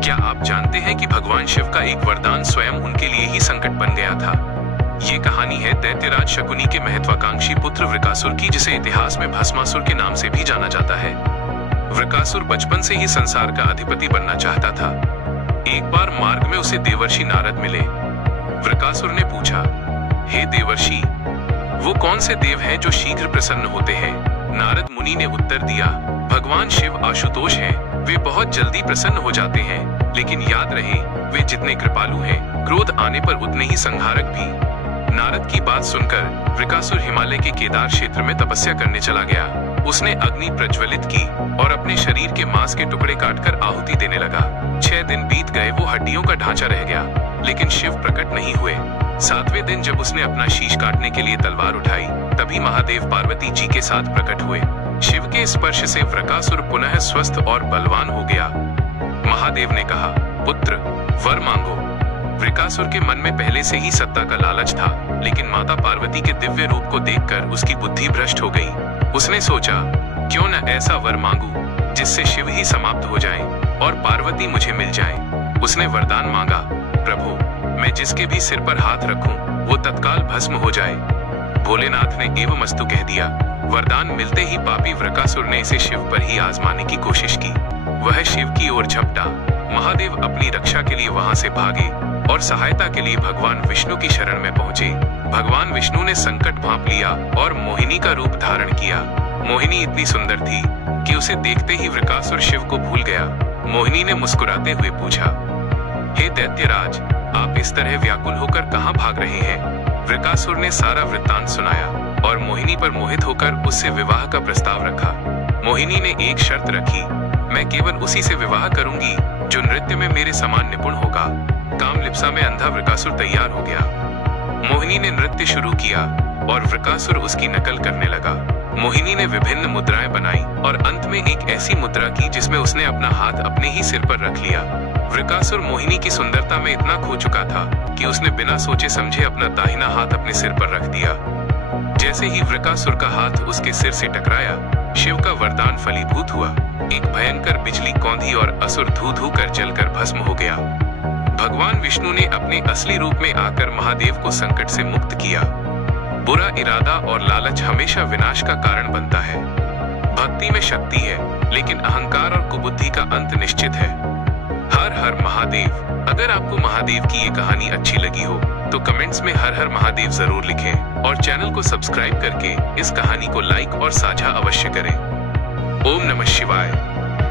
क्या आप जानते हैं कि भगवान शिव का एक वरदान स्वयं उनके लिए ही संकट बन गया था? ये कहानी है दैत्यराज शकुनी के महत्वाकांक्षी पुत्र वृकासुर की, जिसे इतिहास में भस्मासुर के नाम से भी जाना जाता है। वृकासुर बचपन से ही संसार का अधिपति बनना चाहता था। एक बार मार्ग में उसे देवर्षि नारद मिले। वृकासुर ने पूछा, हे देवर्षि, वो कौन से देव हैं जो शीघ्र प्रसन्न होते हैं? नारद मुनि ने उत्तर दिया, भगवान शिव आशुतोष हैं, वे बहुत जल्दी प्रसन्न हो जाते हैं, लेकिन याद रहे वे जितने कृपालु हैं, क्रोध आने पर उतने ही संहारक भी। नारद की बात सुनकर वृकासुर हिमालय के केदार क्षेत्र में तपस्या करने चला गया। उसने अग्नि प्रज्वलित की और अपने शरीर के मांस के टुकड़े काटकर आहुति देने लगा। 6 दिन बीत गए, वो हड्डियों का ढांचा रह गया, लेकिन शिव प्रकट नहीं हुए। 7वें दिन जब उसने अपना शीश काटने के लिए तलवार उठाई, तभी महादेव पार्वती जी के साथ प्रकट हुए। शिव के स्पर्श से वृकासुर पुनः स्वस्थ और बलवान हो गया। महादेव ने कहा, पुत्र, वर मांगो। वृकासुर के मन में पहले से ही सत्ता का लालच था, लेकिन माता पार्वती के दिव्य रूप को देखकर उसकी बुद्धि भ्रष्ट हो गई। उसने सोचा, क्यों न ऐसा वर मांगू जिससे शिव ही समाप्त हो जाए और पार्वती मुझे मिल जाए। उसने वरदान मांगा, प्रभु, मैं जिसके भी सिर पर हाथ रखूं, वो तत्काल भस्म हो जाए। भोलेनाथ ने एवमस्तु कह दिया। वरदान मिलते ही पापी वृकासुर ने इसे शिव पर ही आजमाने की कोशिश की। वह शिव की ओर झपटा। महादेव अपनी रक्षा के लिए वहां से भागे और सहायता के लिए भगवान विष्णु की शरण में पहुंचे। भगवान विष्णु ने संकट भांप लिया और मोहिनी का रूप धारण किया। मोहिनी इतनी सुंदर थी कि उसे देखते ही वृकासुर शिव को भूल गया। मोहिनी ने मुस्कुराते हुए पूछा, हे दैत्यराज, आप इस तरह व्याकुल होकर कहां भाग रहे हैं? वृकासुर ने सारा वृत्तांत सुनाया और मोहिनी पर मोहित होकर उससे विवाह का प्रस्ताव रखा। मोहिनी ने एक शर्त रखी, मैं केवल उसी से विवाह करूंगी जो नृत्य में मेरे समान निपुण होगा। कामलिप्सा में अंधा वृकासुर तैयार हो गया। मोहिनी ने नृत्य शुरू किया और वृकासुर उसकी नकल करने लगा। मोहिनी ने विभिन्न मुद्राएं बनाई और अंत में एक ऐसी मुद्रा की जिसमें उसने अपना हाथ अपने ही सिर पर रख लिया। वृकासुर मोहिनी की सुंदरता में इतना खो चुका था कि उसने बिना सोचे समझे अपना दाहिना हाथ अपने सिर पर रख दिया। जैसे ही वृकासुर का हाथ उसके सिर से टकराया, शिव का वरदान फलीभूत हुआ। एक भयंकर बिजली कौंधी और असुर धू धू कर जलकर भस्म हो गया। भगवान विष्णु ने अपने असली रूप में आकर महादेव को संकट से मुक्त किया। बुरा इरादा और लालच हमेशा विनाश का कारण बनता है। भक्ति में शक्ति है, लेकिन अहंकार और कुबुद्धि का अंत निश्चित है। हर हर महादेव। अगर आपको महादेव की ये कहानी अच्छी लगी हो तो कमेंट्स में हर हर महादेव जरूर लिखें और चैनल को सब्सक्राइब करके इस कहानी को लाइक और साझा अवश्य करें। ओम नमः शिवाय।